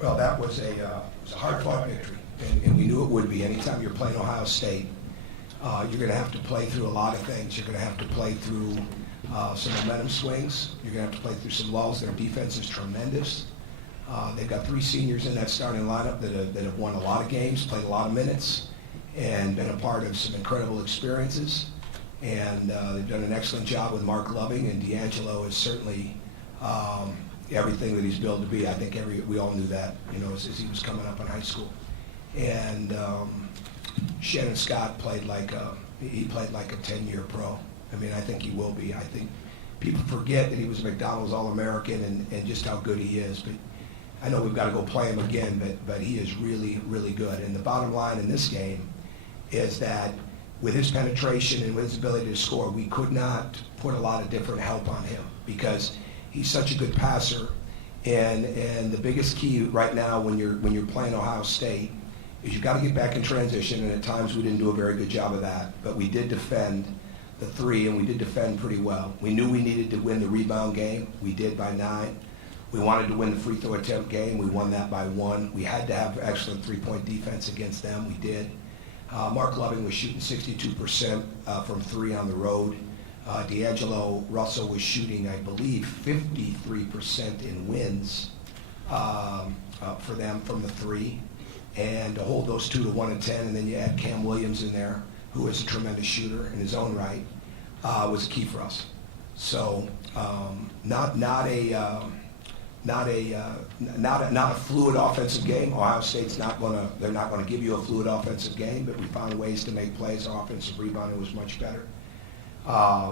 Well, that was it was a hard-fought victory, and we knew it would be. Anytime you're playing Ohio State, you're going to have to play through a lot of things. You're going to have to play through some momentum swings. You're going to have to play through some lulls. Their defense is tremendous. They've got 3 seniors in that starting lineup that have won a lot of games, played a lot of minutes, and been a part of some incredible experiences. And they've done an excellent job with Mark Loving, and D'Angelo is certainly everything that he's billed to be. I think we all knew that, as he was coming up in high school. And Shannon Scott played like a 10-year pro. I mean, I think he will be. I think people forget that he was a McDonald's All-American and just how good he is. But I know we've got to go play him again, but he is really, really good. And the bottom line in this game is that with his penetration and with his ability to score, we could not put a lot of different help on him because he's such a good passer. And the biggest key right now when you're playing Ohio State is you've got to get back in transition, and at times we didn't do a very good job of that. But we did defend the 3, and we did defend pretty well. We knew we needed to win the rebound game. We did by 9. We wanted to win the free throw attempt game. We won that by 1. We had to have excellent 3-point defense against them. We did. Mark Loving was shooting 62% from 3 on the road. D'Angelo Russell was shooting, I believe, 53% in wins for them from the 3. And to hold those 2 to 1 and 10, and then you add Cam Williams in there, who is a tremendous shooter in his own right, was key for us. So not a fluid offensive game. Ohio State's they're not gonna give you a fluid offensive game, but we found ways to make plays. Our offensive rebounding was much better.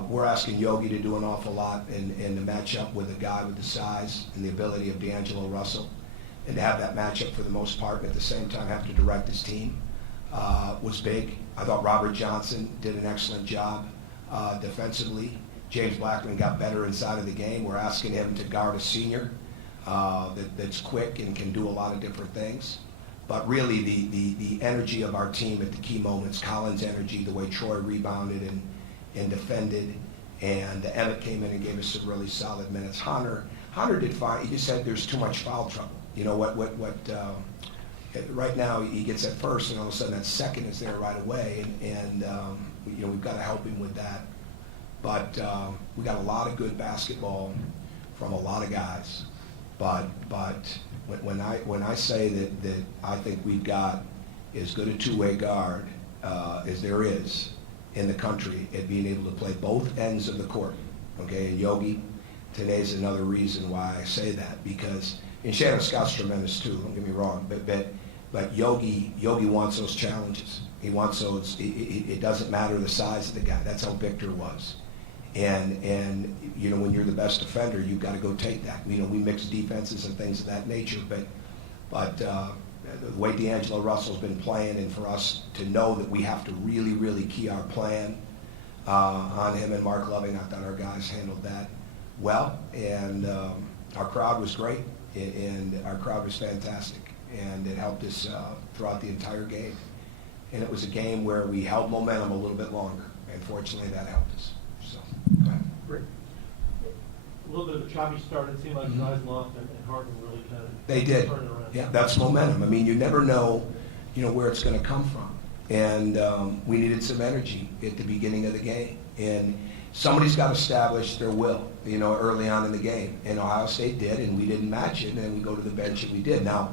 We're asking Yogi to do an awful lot in the matchup with a guy with the size and the ability of D'Angelo Russell, and to have that matchup for the most part, and at the same time have to direct his team was big. I thought Robert Johnson did an excellent job defensively. James Blackman got better inside of the game. We're asking him to guard a senior that's quick and can do a lot of different things. But really the energy of our team at the key moments, Colin's energy, the way Troy rebounded and defended, and Emmett came in and gave us some really solid minutes. Hunter did fine. He just said there's too much foul trouble. Right now he gets at first, and all of a sudden that second is there right away, and we've got to help him with that. But we got a lot of good basketball from a lot of guys. But when I say that I think we've got as good a two-way guard as there is in the country at being able to play both ends of the court, okay? And Yogi today is another reason why I say that, because and Shannon Scott's tremendous too. Don't get me wrong, but Yogi wants those challenges. He wants those. It doesn't matter the size of the guy. That's how Victor was. And when you're the best defender, you've got to go take that. We mix defenses and things of that nature, but the way D'Angelo Russell's been playing, and for us to know that we have to really, really key our plan on him and Mark Loving, I thought our guys handled that well, and our crowd was great, and our crowd was fantastic, and it helped us throughout the entire game. And it was a game where we held momentum a little bit longer, and fortunately that helped us. So, go ahead. Great. A little bit of a choppy start. It seemed like Zeisloff and Harden really kind of They did. turned it around. Yeah, that's momentum. I mean, you never know, where it's going to come from. And we needed some energy at the beginning of the game. And somebody's got to establish their will, early on in the game. And Ohio State did, and we didn't match it, and then we go to the bench and we did. Now,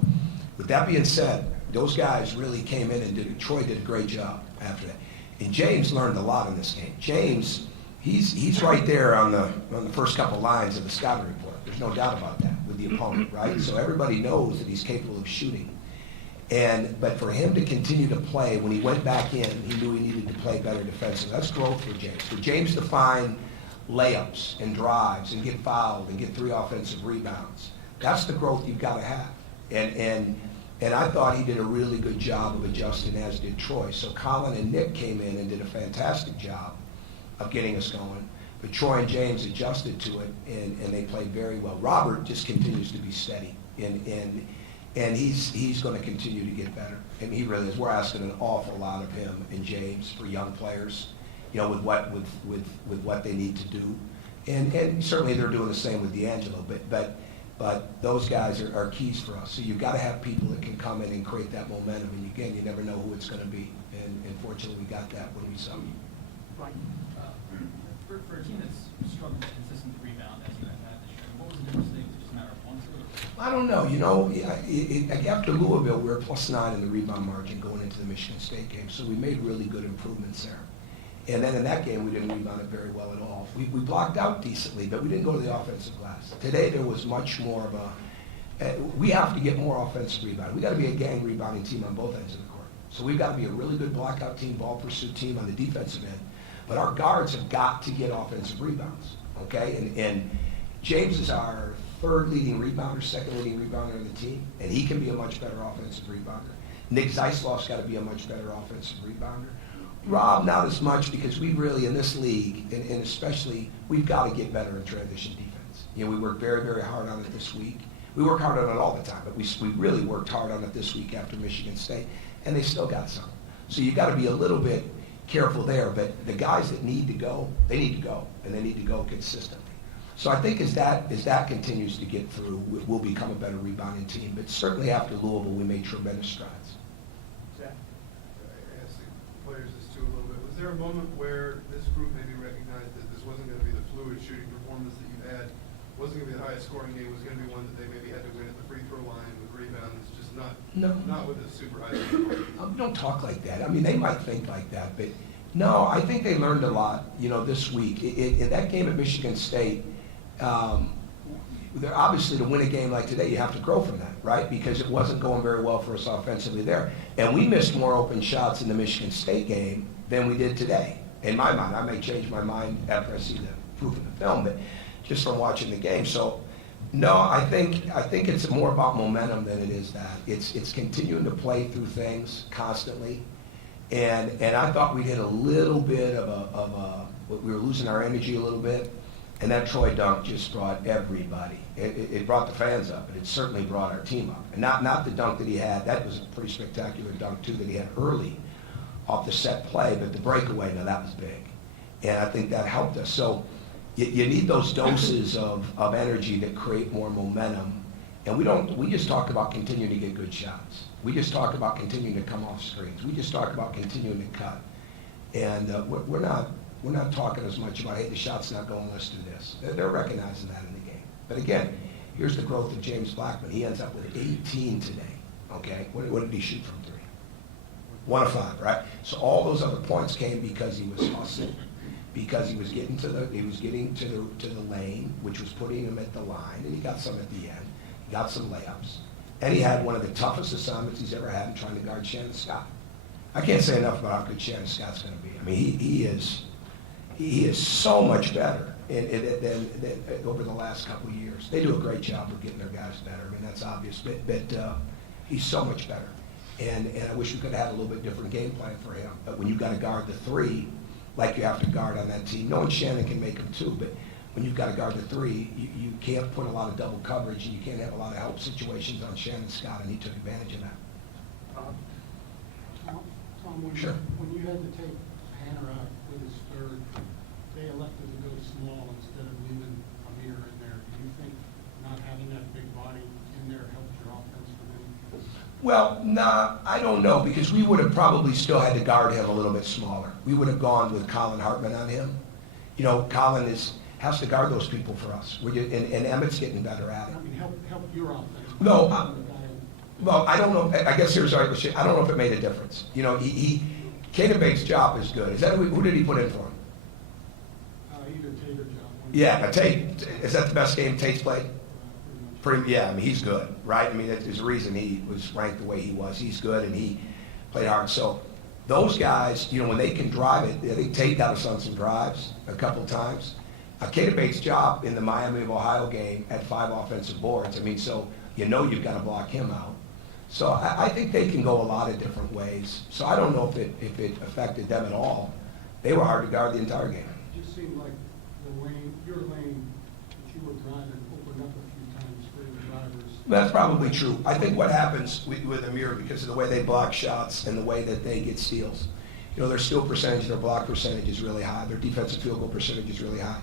with that being said, those guys really came in and Troy did a great job after that. And James learned a lot in this game. James, he's right there on the first couple lines of the scouting report. There's no doubt about that with the opponent, right? So everybody knows that he's capable of shooting. But for him to continue to play, when he went back in, he knew he needed to play better defensively. That's growth for James. For James to find layups and drives and get fouled and get 3 offensive rebounds, that's the growth you've got to have. And I thought he did a really good job of adjusting, as did Troy. So Colin and Nick came in and did a fantastic job of getting us going. But Troy and James adjusted to it, and they played very well. Robert just continues to be steady, and he's going to continue to get better. And he really is. We're asking an awful lot of him and James for young players, with what they need to do. And certainly they're doing the same with D'Angelo. But But those guys are keys for us. So you've got to have people that can come in and create that momentum. And again, you never know who it's going to be. And fortunately, we got that when we saw you. Right. For a team that's struggled with consistent rebound, as you guys have this year, what was the difference? Was it just a matter of points? I don't know. You know, after Louisville, we were +9 in the rebound margin going into the Michigan State game. So we made really good improvements there. And then in that game, we didn't rebound it very well at all. We blocked out decently, but we didn't go to the offensive glass. Today, there was much more of we have to get more offensive rebounding. We got to be a gang rebounding team on both ends of the court. So we've got to be a really good blockout team, ball pursuit team on the defensive end. But our guards have got to get offensive rebounds, okay? And James is our third leading rebounder, second leading rebounder on the team, and he can be a much better offensive rebounder. Nick Zeisloff's got to be a much better offensive rebounder. Rob, not as much, because we really, in this league, and especially, we've got to get better in transition defense. You know, we worked very, very hard on it this week. We work hard on it all the time, but we really worked hard on it this week after Michigan State, and they still got some. So you've got to be a little bit careful there, but the guys that need to go, they need to go, and they need to go consistently. So I think as that continues to get through, we'll become a better rebounding team. But certainly after Louisville, we made tremendous strides. Zach? I asked the players this too a little bit. Was there a moment where this group maybe recognized that this wasn't going to be the fluid shooting performance that you had, wasn't going to be the highest scoring game, was going to be one that they maybe had to win at the free throw line with rebounds, just not with a super high score? Don't talk like that. I mean, they might think like that, but no, I think they learned a lot, you know, this week. In that game at Michigan State, obviously to win a game like today, you have to grow from that, right? Because it wasn't going very well for us offensively there. And we missed more open shots in the Michigan State game than we did today. In my mind, I may change my mind after I see the proof in the film, but just from watching the game. So, no, I think it's more about momentum than it is that. It's continuing to play through things constantly. And I thought we hit a little bit we were losing our energy a little bit. And that Troy dunk just brought everybody. It brought the fans up, but it certainly brought our team up. And not the dunk that he had. That was a pretty spectacular dunk, too, that he had early off the set play. But the breakaway, now that was big. And I think that helped us. So you need those doses of energy that create more momentum. And we just talk about continuing to get good shots. We just talk about continuing to come off screens. We just talk about continuing to cut. And we're not talking as much about, hey, the shot's not going, let's do this. They're recognizing that in the game. But again, here's the growth of James Blackman. He ends up with 18 today, okay? What did he shoot from 3? 1 of 5, right? So all those other points came because he was hustling, because he was getting to the lane, which was putting him at the line, and he got some at the end. He got some layups. And he had one of the toughest assignments he's ever had in trying to guard Shannon Scott. I can't say enough about how good Shannon Scott's going to be. I mean, he is so much better than over the last couple of years. They do a great job of getting their guys better. I mean, that's obvious. But he's so much better. And I wish we could have had a little bit different game plan for him. But when you've got to guard the 3, like you have to guard on that team, knowing Shannon can make them too, but when you've got to guard the 3, you can't put a lot of double coverage, and you can't have a lot of help situations on Shannon Scott, and he took advantage of that. Tom, Sure. when you had to take Hannah out with his 3rd, they elected to go small instead of leaving Amir in there. Do you think not having that big body in there helped your offense for them? Well, nah, I don't know, because we would have probably still had to guard him a little bit smaller. We would have gone with Colin Hartman on him. You know, Colin has to guard those people for us. And Emmett's getting better at it. I mean, help your offense. No, well, I don't know. I guess here's our issue. I don't know if it made a difference. You know, Caden Bates' job is good. Is that who did he put in for him? Either Tate or John. Yeah, Tate. Is that the best game Tate's played? Yeah, I mean, he's good, right? I mean, there's a reason he was ranked the way he was. He's good, and he played hard. So those guys, you know, when they can drive it, I think Tate got us on some drives a couple times. Caden Bates' job in the Miami of Ohio game at 5 offensive boards. I mean, so you know you've got to block him out. So I think they can go a lot of different ways. So I don't know if it affected them at all. They were hard to guard the entire game. It just seemed like your lane that you were driving opened up a few times for the drivers. That's probably true. I think what happens with Amir, because of the way they block shots and the way that they get steals, you know, their steal percentage, their block percentage is really high. Their defensive field goal percentage is really high.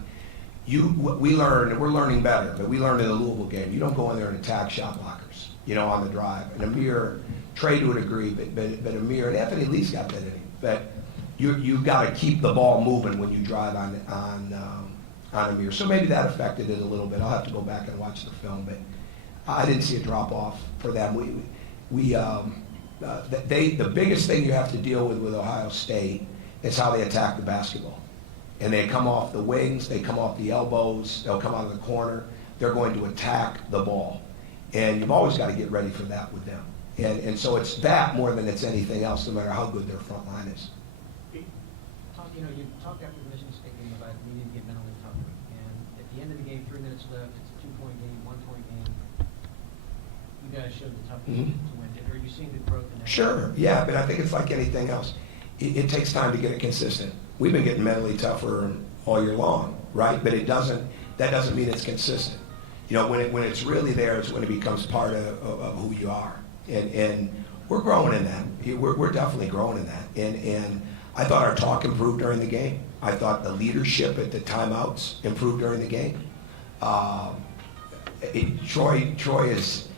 we learned, and we're learning better, but we learned in the Louisville game, you don't go in there and attack shot blockers, on the drive. And Amir, Trey would agree, but Amir, and Anthony Lee's got that in him, but you got to keep the ball moving when you drive on Amir. So maybe that affected it a little bit. I'll have to go back and watch the film, but I didn't see a drop off for them. The biggest thing you have to deal with Ohio State is how they attack the basketball. And they come off the wings, they come off the elbows, they'll come out of the corner. They're going to attack the ball. And you've always got to get ready for that with them. And so it's that more than it's anything else, no matter how good their front line is. Tom, you talked after the Michigan State game about needing to get mentally tougher. And at the end of the game, 3 minutes left, it's a 2-point game, 1-point game. You guys showed the toughness to win. Are you seeing the growth in that? Sure, yeah, but I think it's like anything else. It takes time to get it consistent. We've been getting mentally tougher all year long, right? But that doesn't mean it's consistent. When it's really there, it's when it becomes part of who you are. And we're growing in that. We're definitely growing in that. And I thought our talk improved during the game. I thought the leadership at the timeouts improved during the game. Troy is,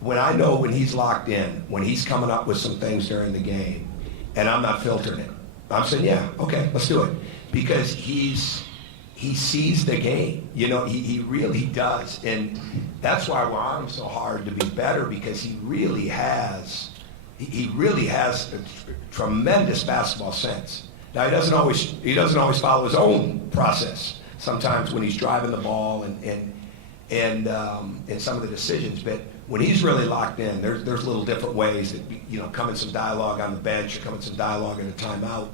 when he's locked in, when he's coming up with some things during the game, and I'm not filtering it. I'm saying, yeah, okay, let's do it. Because he sees the game. He really does. And that's why I want him so hard to be better, because he really has a tremendous basketball sense. Now he doesn't always follow his own process. Sometimes when he's driving the ball and some of the decisions, but when he's really locked in, there's little different ways that come in some dialogue on the bench, or come in some dialogue in a timeout.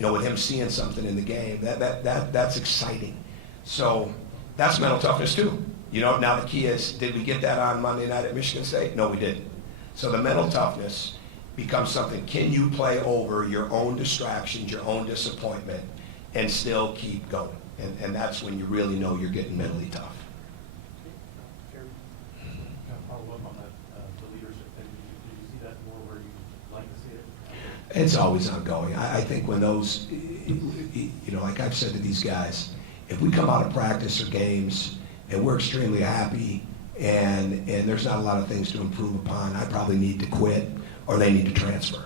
With him seeing something in the game, that's exciting. So that's mental toughness too. Now the key is, did we get that on Monday night at Michigan State? No, we didn't. So the mental toughness becomes something. Can you play over your own distractions, your own disappointment, and still keep going? And that's when you really know you're getting mentally tough. Can I follow up on that, the leadership thing? Did you see that more where you like to see it? It's always ongoing. I think when those, like I've said to these guys, if we come out of practice or games and we're extremely happy and there's not a lot of things to improve upon, I probably need to quit or they need to transfer.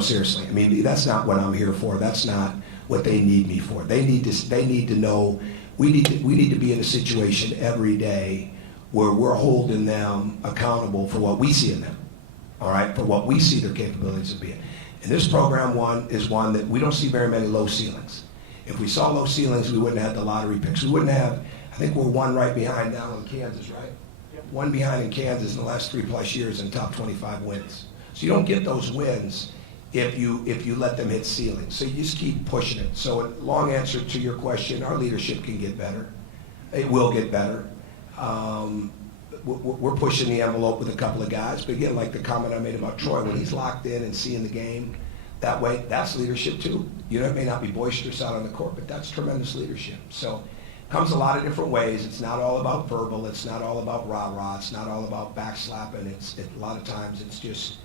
Seriously. I mean, that's not what I'm here for. That's not what they need me for. They need to know we need to be in a situation every day where we're holding them accountable for what we see in them. All right, for what we see their capabilities of being. And this program is one that we don't see very many low ceilings. If we saw low ceilings, we wouldn't have the lottery picks. We wouldn't have, I think we're one right behind now in Kansas, right? Yep. One behind in Kansas in the last 3+ years in top 25 wins. So you don't get those wins if you let them hit ceilings. So you just keep pushing it. So a long answer to your question, our leadership can get better. It will get better. We're pushing the envelope with a couple of guys, but again, like the comment I made about Troy, when he's locked in and seeing the game that way, that's leadership too. It may not be boisterous out on the court, but that's tremendous leadership. So it comes a lot of different ways. It's not all about verbal. It's not all about rah-rah. It's not all about backslapping. A lot of times it's just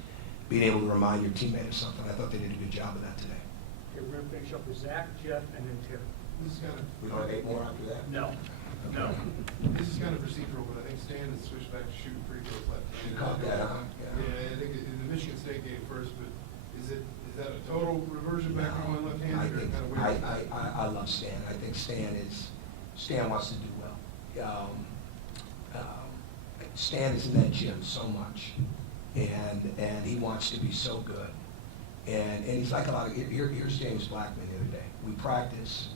being able to remind your teammate of something. I thought they did a good job of that today. Okay, we're going to finish up with Zach, Jeff, and then Terry. This is kind of, We don't have 8 more after that? No. this is kind of procedural, but I think Stan has switched back to shooting free throws left. You caught that, huh? Yeah, I think in the Michigan State game first, but is that a total reversion back to going left-handed, or kind of weird? I love Stan. I think Stan wants to do well. Stan is in that gym so much, and he wants to be so good. And he's like a lot of, here's James Blackman the other day. We practice,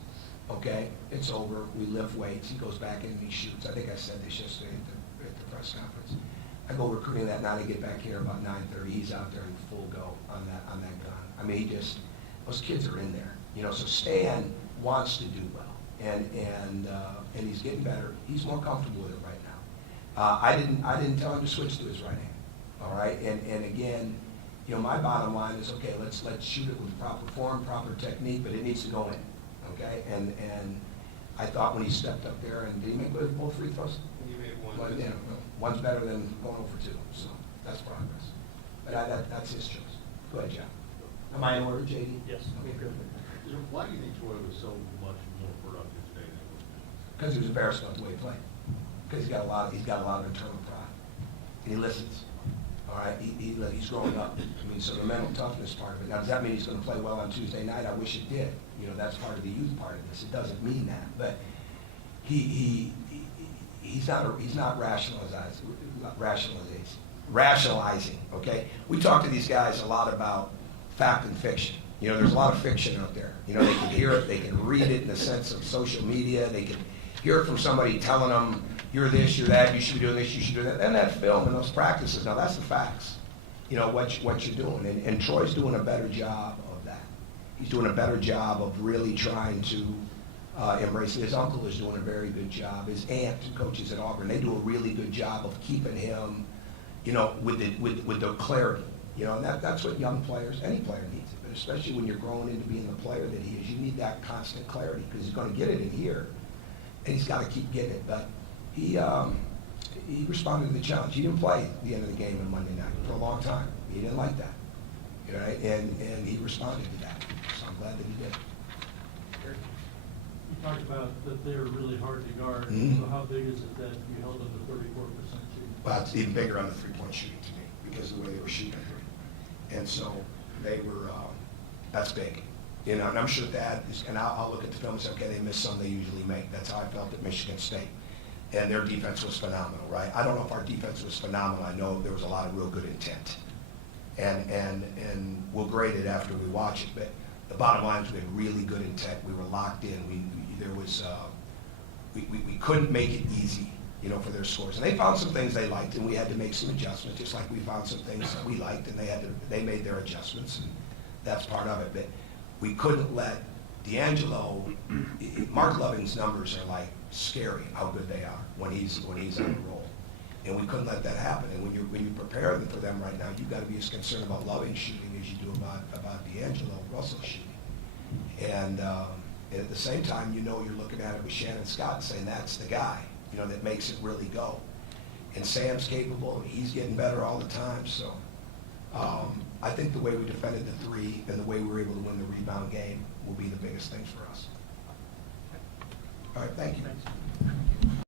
okay, it's over, we lift weights, he goes back in and he shoots. I think I said this yesterday at the press conference. I go recruiting that night, I get back here about 9:30, he's out there in full go on that gun. I mean, those kids are in there. So Stan wants to do well, and he's getting better. He's more comfortable with it right now. I didn't tell him to switch to his right hand, all right? And again, my bottom line is, okay, let's shoot it with proper form, proper technique, but it needs to go in, okay? And I thought when he stepped up there, and did he make both free throws? And you made one. Well, yeah, one's better than going over 2, so that's progress. But that's his choice. Go ahead, John. Am I in order, JD? Yes. Okay, good. Why do you think Troy was so much more productive today than was Michigan State? Because he was embarrassed about the way he played. Because he's got a lot of internal pride. And he listens. All right, he's growing up. I mean, so the mental toughness part of it. Now, does that mean he's going to play well on Tuesday night? I wish it did. You know, that's part of the youth part of this. It doesn't mean that, but he's not rationalizing. Okay, we talk to these guys a lot about fact and fiction. You know, there's a lot of fiction out there. You know, they can hear it, they can read it in the sense of social media. They can hear it from somebody telling them, you're this, you're that, you should be doing this, you should do that. And that film and those practices, now that's the facts. You know, what you're doing. And Troy's doing a better job of that. He's doing a better job of really trying to embrace it. His uncle is doing a very good job. His aunt coaches at Auburn. They do a really good job of keeping him, you know, with the clarity. You know, and that's what young players, any player needs it. But especially when you're growing into being the player that he is, you need that constant clarity because he's going to get it in here. And he's got to keep getting it. But he responded to the challenge. He didn't play at the end of the game on Monday night for a long time. He didn't like that. You know, and he responded to that. So I'm glad that he did. You talked about that they're really hard to guard. Mhm. So how big is it that you held up a 34% shooting? Well, it's even bigger on the three-point shooting to me because of the way they were shooting. And so they were, that's big. You know, and I'm sure that is, and I'll look at the film and say, okay, they missed some they usually make. That's how I felt at Michigan State. And their defense was phenomenal, right? I don't know if our defense was phenomenal. I know there was a lot of real good intent. And we'll grade it after we watch it. But the bottom line is we had really good intent. We were locked in. We couldn't make it easy, you know, for their scores. And they found some things they liked, and we had to make some adjustments, just like we found some things that we liked, and they made their adjustments, and that's part of it. But we couldn't let D'Angelo, Mark Loving's numbers are like scary how good they are when he's on the roll. And we couldn't let that happen. And when you prepare for them right now, you've got to be as concerned about Loving shooting as you do about D'Angelo Russell shooting. And at the same time, you know, you're looking at it with Shannon Scott and saying that's the guy, you know, that makes it really go. And Sam's capable, and he's getting better all the time. So I think the way we defended the three and the way we were able to win the rebound game will be the biggest things for us. All right, thank you. Thanks.